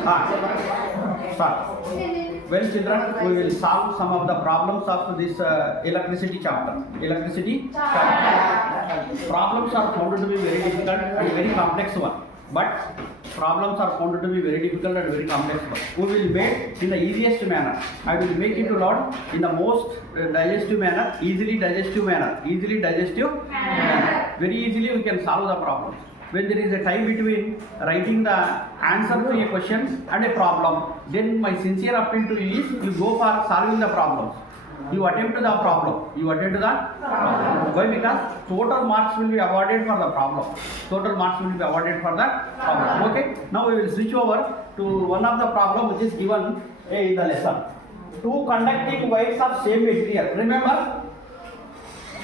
Start. Well, children, we will solve some of the problems of this electricity chapter. Problems are found to be very difficult and very complex one. But problems are found to be very difficult and very complex one. We will make in the easiest manner. I will make it to learn in the most digestive manner, easily digestive manner. Very easily we can solve the problems. When there is a time between writing the answer to a question and a problem, then my sincere appeal to you is you go for solving the problems. You attempt the problem. Why? Because total marks will be awarded for the problem. Okay. Now we will switch over to one of the problem which is given in the lesson. Two conducting wires of same material. Remember,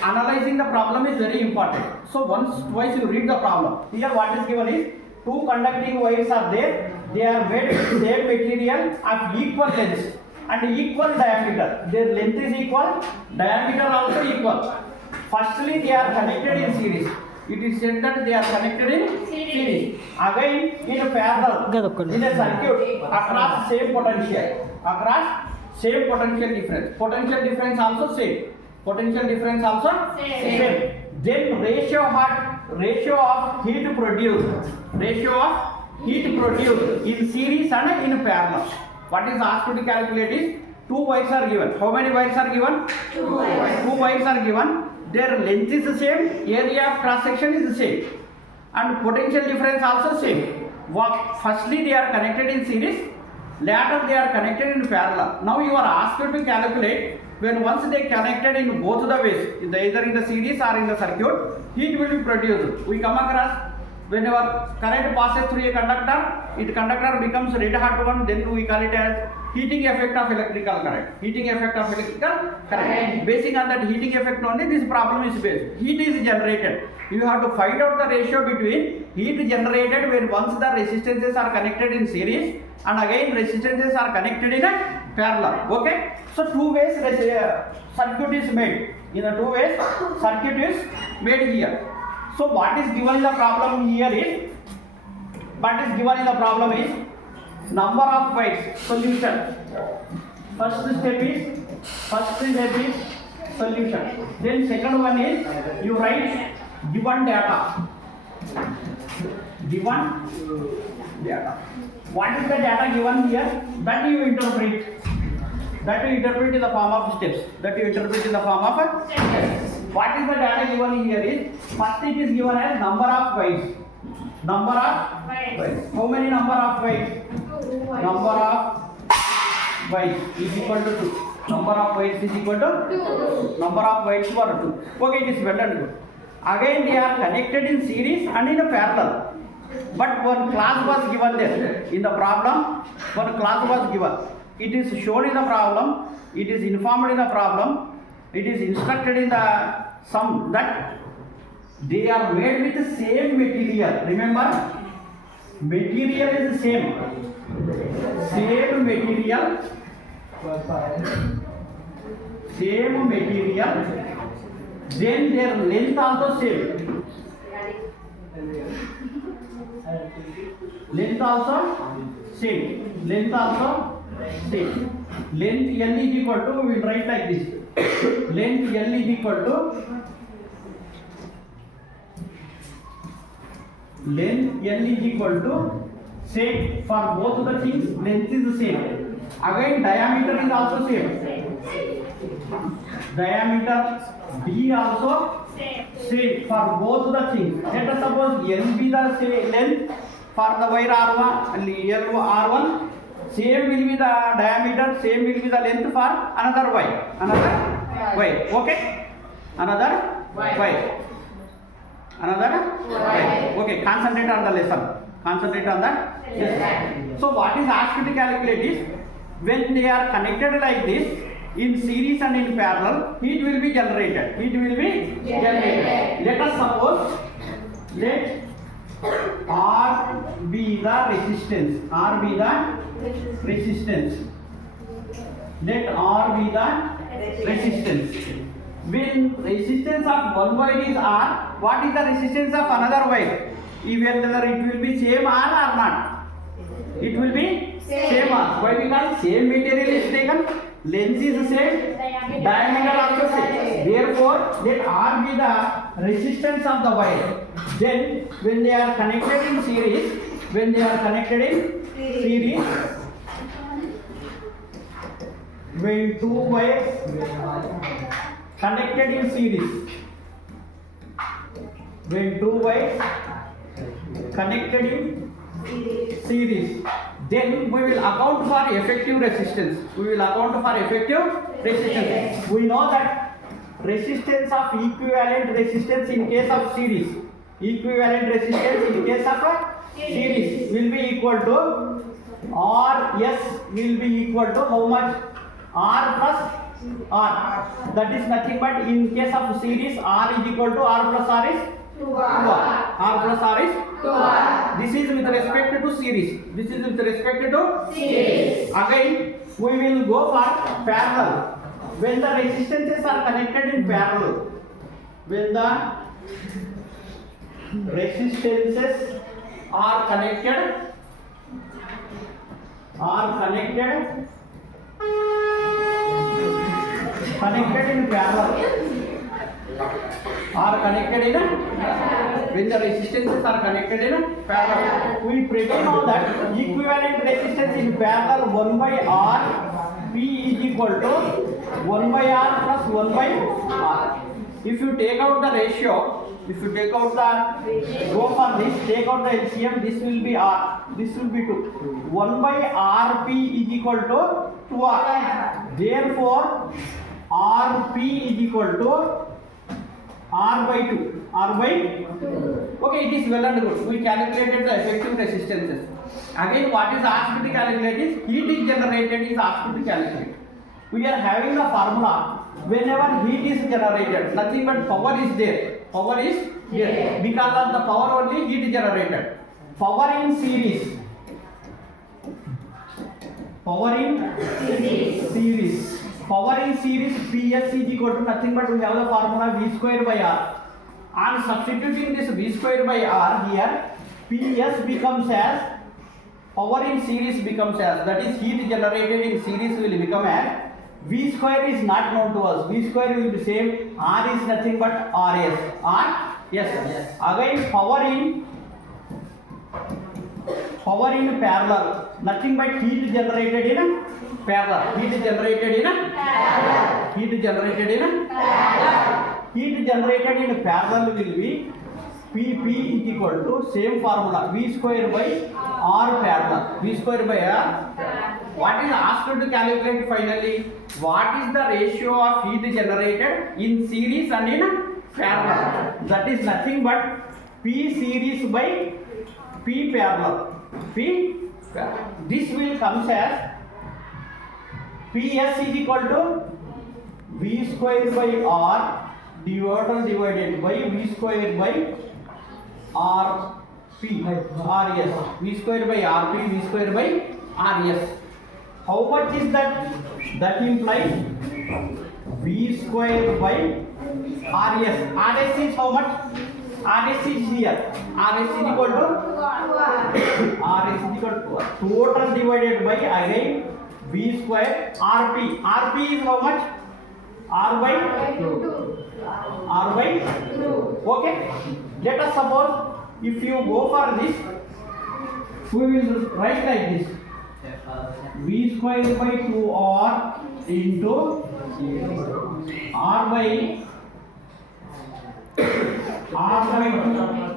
analyzing the problem is very important. So twice you read the problem. Here what is given is two conducting wires are there. They are made with same material of equal length and equal diameter. Their length is equal, diameter also equal. Firstly, they are connected in series. It is said that they are connected in series. Again, in a parallel, in a circuit, across same potential. Potential difference also same. Then ratio of heat produced in series and in parallel. What is asked to calculate is two wires are given. How many wires are given? Two wires are given. Their length is the same, area of cross section is the same, and potential difference also same. Firstly, they are connected in series. Later, they are connected in parallel. Now you are asked to calculate when once they connected in both the ways, either in the series or in the circuit, heat will be produced. We come across whenever current passes through a conductor becomes red hot one, then we call it as heating effect of electrical current. Basing on that heating effect only, this problem is based. Heat is generated. You have to find out the ratio between heat generated when once the resistances are connected in series and again resistances are connected in a parallel. Okay. So two ways circuit is made. In the two ways circuit is made here. So what is given in the problem here is, number of wires. Solution. First step is solution. Then second one is you write given data. What is the data given here? That you interpret in the form of steps. What is the data given here is, first it is given as number of wires. How many number of wires? Number of wires is equal to 2. Number of wires were 2. Okay, it is well and good. Again they are connected in series and in a parallel. But one class was given there. In the problem, one class was given. It is shown in the problem, it is informed in the problem, it is instructed in the sum that they are made with the same material. Remember, material is the same. Same material. Then their length also same. Length L is equal to, we will write like this. Length L is equal to same for both the things. Length is the same. Again diameter is also same. Diameter D also same for both the things. Let us suppose L be the same length for the wire R1. Same will be the diameter, same will be the length for another wire. Okay? Another wire. Okay, concentrate on the lesson. So what is asked to calculate is, when they are connected like this in series and in parallel, heat will be generated. Let us suppose, let R be the resistance. Let R be the resistance. When resistance of one wire is R, what is the resistance of another wire? Even whether it will be same R or not? It will be Why? Because same material is taken, length is same, diameter also same. Therefore, let R be the resistance of the wire. Then, when they are connected in series, when they are connected in series, when two wires connected in series, when two wires connected in series, then we will account for effective resistance. We will account for effective resistance. We know that resistance of equivalent resistance in case of series, equivalent resistance in case of a series will be equal to RS will be equal to how much? R plus R. That is nothing but in case of series R is equal to R plus R is 2R. R plus R is 2R. This is with respect to series. This is with respect to series. Again, we will go for parallel. When the resistances are connected in parallel, when the resistances are connected in parallel, are connected in a, when the resistances are connected in a parallel, we pretty know that equivalent resistance in parallel 1 by R P is equal to 1 by R plus 1 by R. If you take out the ratio, if you take out the, go for this, take out the LCM, this will be R, this will be 2. 1 by RP is equal to 2R. Therefore, RP is equal to R by 2. R by 2. Okay, it is well and good. We calculated the effective resistances. Again, what is asked to calculate is heat is generated is asked to calculate. We are having a formula. Whenever heat is generated, nothing but power is there. Power is here. Because of the power only heat is generated. Power in series. Power in series. Power in series PS is equal to nothing but we have the formula V square by R. On substituting this V square by R here, PS becomes as, power in series becomes as, that is heat generated in series will become as, V square is not known to us. V square will be same. R is nothing but RS. R? Yes. Again power in parallel. Nothing but heat generated in parallel. Heat generated in parallel. Heat generated in parallel. Heat generated in parallel will be PP is equal to same formula V square by R parallel. V square by R. What is asked to calculate finally? What is the ratio of heat generated in series and in parallel? That is nothing but P series by P parallel. P parallel. This will come as PS is equal to V square by R divided by V square by RP, RS. V square by RP, V square by RS. How much is that? That implies V square by RS. RS is how much? RS is here. RS is equal to RS is equal to total divided by again V square RP. RP is how much? R by 2. R by 2. Okay. Let us suppose if you go for this, we will write like this. V square by 2R into R by 2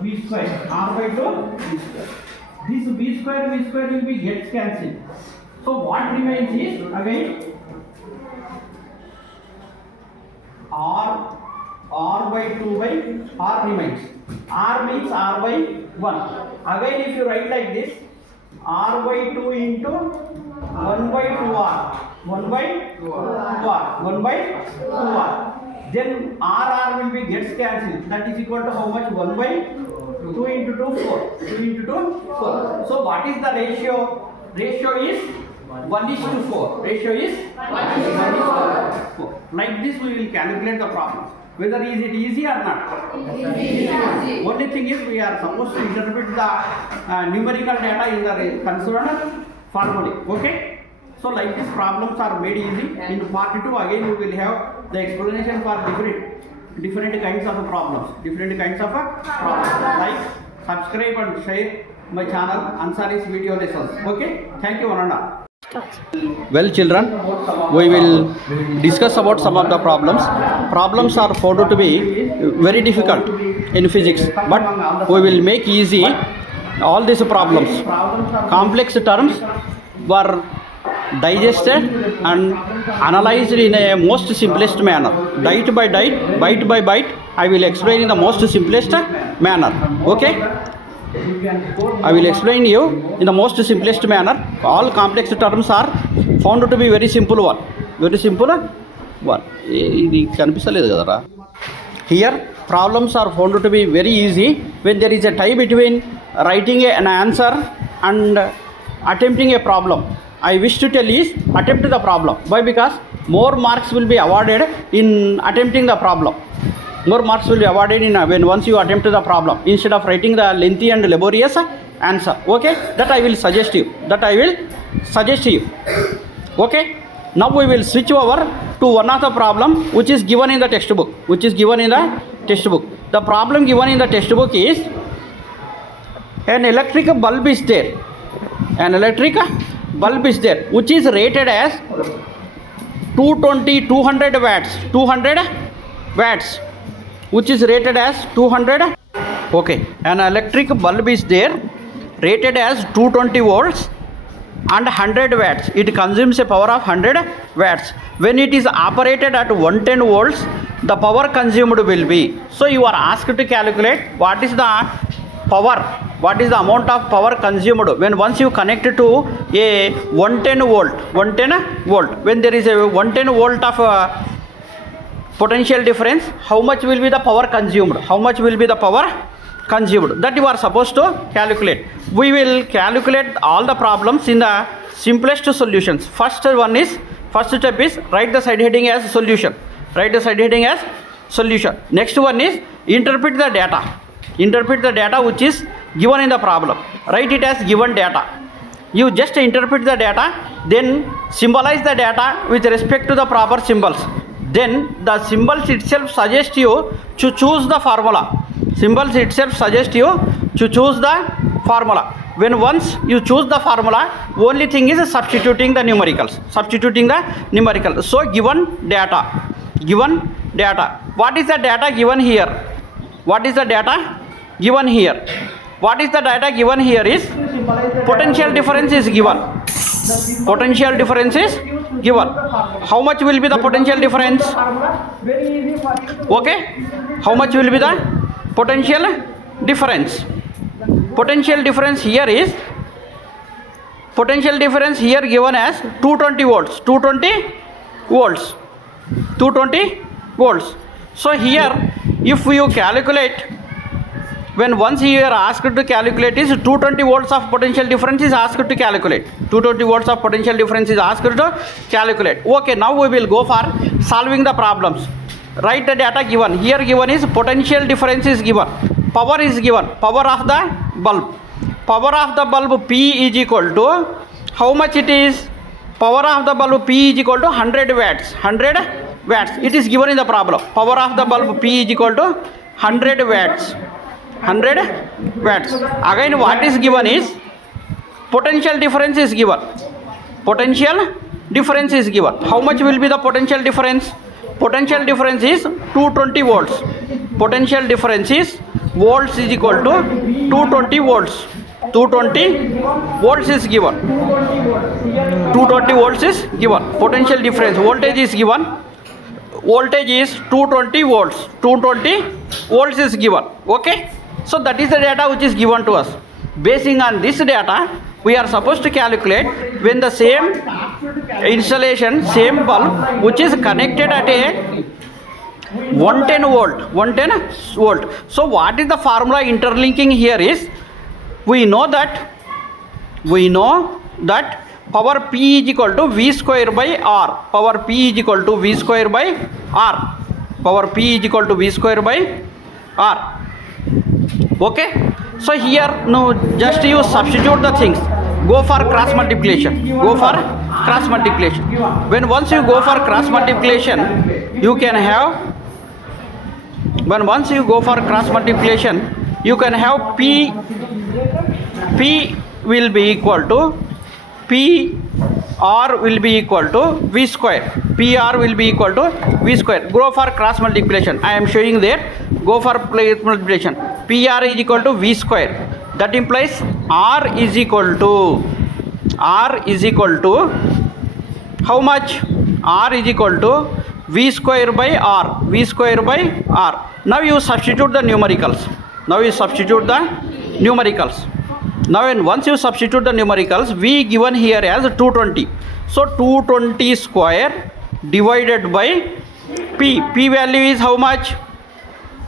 V square. R by 2 V square. This V square will be gets cancelled. So what remains is again R by 2 by R remains. R means R by 1. Again if you write like this, R by 2 into 1 by 2R. 1 by 2R. 1 by 2R. Then R will be gets cancelled. That is equal to how much? 1 by 2 into 2, 4. 2 into 2, 4. So what is the ratio? Ratio is 1:4. Ratio is 1:4. Like this we will calculate the problem. Whether is it easy or not? Easy. Only thing is we are supposed to interpret the numerical data in the concerned formula. Okay? So like these problems are made easy. In part 2 again we will have the explanation for different kinds of problems. Like, subscribe and share my channel Ansari's video lessons. Okay, thank you Ananda. Well children, we will discuss about some of the problems. Problems are found to be very difficult in physics, but we will make easy all these problems. Complex terms were digested and analyzed in a most simplest manner. Byte by byte, I will explain in the most simplest manner. Okay, I will explain you in the most simplest manner. All complex terms are found to be very simple one. Here problems are found to be very easy when there is a tie between writing an answer and attempting a problem. I wish to tell is attempt the problem. Why? Because more marks will be awarded in attempting the problem. More marks will be awarded in when once you attempt the problem instead of writing the lengthy and laborious answer. Okay, that I will suggest you. Okay, now we will switch over to one of the problem which is given in the textbook. The problem given in the textbook is an electric bulb is there. Which is rated as 200 watts. Which is rated as 200. Okay, an electric bulb is there rated as 220 volts and 100 watts. It consumes a power of 100 watts. When it is operated at 110 volts, the power consumed will be. So you are asked to calculate what is the power, what is the amount of power consumed when once you connect to a 110 volt. When there is a 110 volt of potential difference, how much will be the power consumed? That you are supposed to calculate. We will calculate all the problems in the simplest solutions. First step is write the side heading as solution. Next one is interpret the data which is given in the problem. Write it as given data. You just interpret the data, then symbolize the data with respect to the proper symbols. Then the symbols itself suggest you to choose the formula. When once you choose the formula, only thing is substituting the numericals. So given data. What is the data given here? What is the data given here is potential difference is given. How much will be the potential difference? Okay, how much will be the potential difference? Potential difference here given as 220 volts. So here if you calculate, when once you are asked to calculate is 220 volts of potential difference is asked to calculate. Okay, now we will go for solving the problems. Write the data given. Here given is potential difference is given. Power is given. Power of the bulb P is equal to, how much it is? Power of the bulb P is equal to 100 watts. It is given in the problem. Power of the bulb P is equal to 100 watts. Again what is given is potential difference is given. How much will be the potential difference? Potential difference is 220 volts. Potential difference is volts is equal to 220 volts. 220 volts is given. Potential difference, voltage is given. Voltage is 220 volts. 220 volts is given. Okay, so that is the data which is given to us. Basing on this data, we are supposed to calculate when the same installation, same bulb which is connected at a 110 volt. So what is the formula interlinking here is, we know that power P is equal to V square by R. Okay, so here now just you substitute the things. go for cross multiplication. Go for cross multiplication. When once you go for cross multiplication, you can have, when once you go for cross multiplication, you can have P will be equal to P R will be equal to V square. PR will be equal to V square. Go for cross multiplication. I am showing there. Go for cross multiplication. PR is equal to V square. That implies R is equal to how much? R is equal to V square by R. V square by R. Now you substitute the numericals. Now when once you substitute the numericals, V given here as 220. So 220 square divided by P. P value is how much?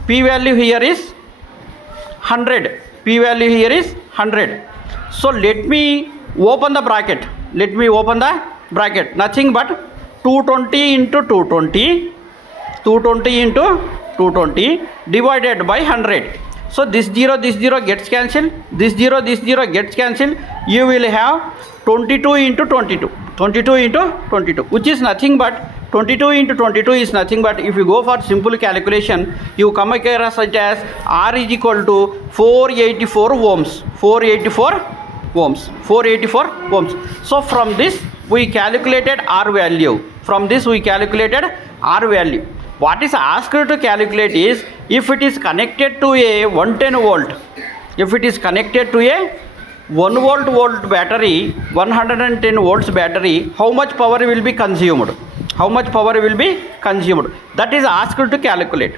P value here is 100. P value here is 100. So let me open the bracket. Nothing but 220 into 220 into 220 divided by 100. So this 0 gets cancelled. This 0 gets cancelled. You will have 22 into 22. 22 into 22, which is nothing but 22 into 22 is nothing but, if you go for simple calculation, you come across such as R is equal to 484 ohms. 484 ohms. So from this we calculated R value. What is asked to calculate is, if it is connected to a 110 volt, if it is connected to a 1 volt battery, 110 volts battery, how much power will be consumed? That is asked to calculate.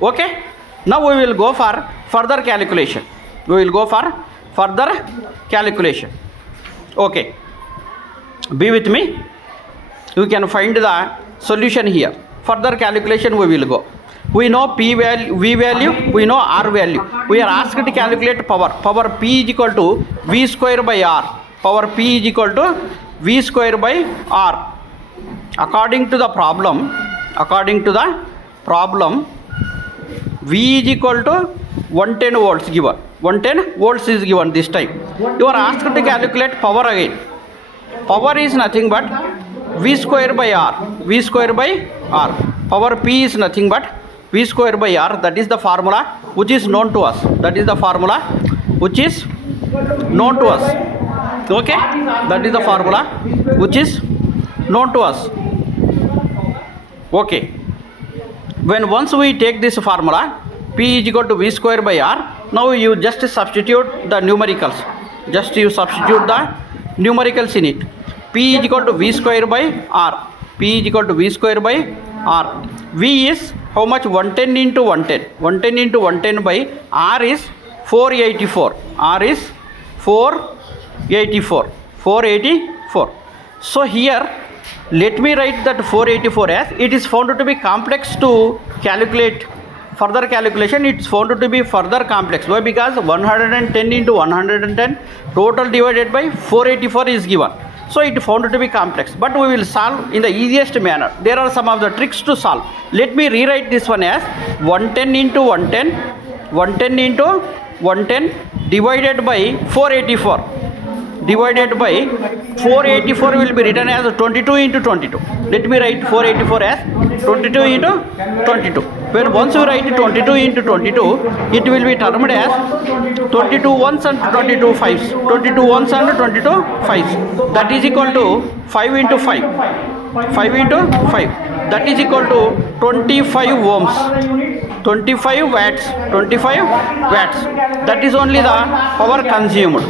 Okay. Now we will go for further calculation. Okay. Be with me. You can find the solution here. Further calculation we will go. We know P value, V value, we know R value. We are asked to calculate power. Power P is equal to V square by R. According to the problem, V is equal to 110 volts given. 110 volts is given this time. You are asked to calculate power again. Power is nothing but V square by R. Power P is nothing but V square by R. That is the formula which is known to us. Okay. That is the formula which is known to us. Okay. When once we take this formula, P is equal to V square by R. Now you just substitute the numericals. In it. P is equal to V square by R. V is how much? 110 into 110. 110 into 110 by R is 484. So here let me write that 484 as it is found to be complex to calculate. Further calculation, it's found to be further complex. Why? Because 110 into 110 total divided by 484 is given. So it found to be complex, but we will solve in the easiest manner. There are some of the tricks to solve. Let me rewrite this one as 110 into 110 divided by 484. Divided by 484 will be written as 22 into 22. Let me write 484 as 22 into 22. When once you write 22 into 22, it will be termed as 22 ones and 22 fives. 22 ones and 22 fives. That is equal to 5 into 5. 5 into 5. That is equal to 25 ohms. 25 watts. That is only the power consumed.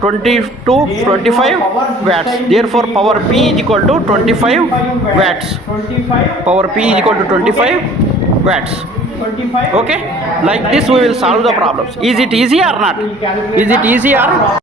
20 to 25 watts. Therefore power P is equal to 25 watts. Okay. Like this we will solve the problems. Is it easy or not?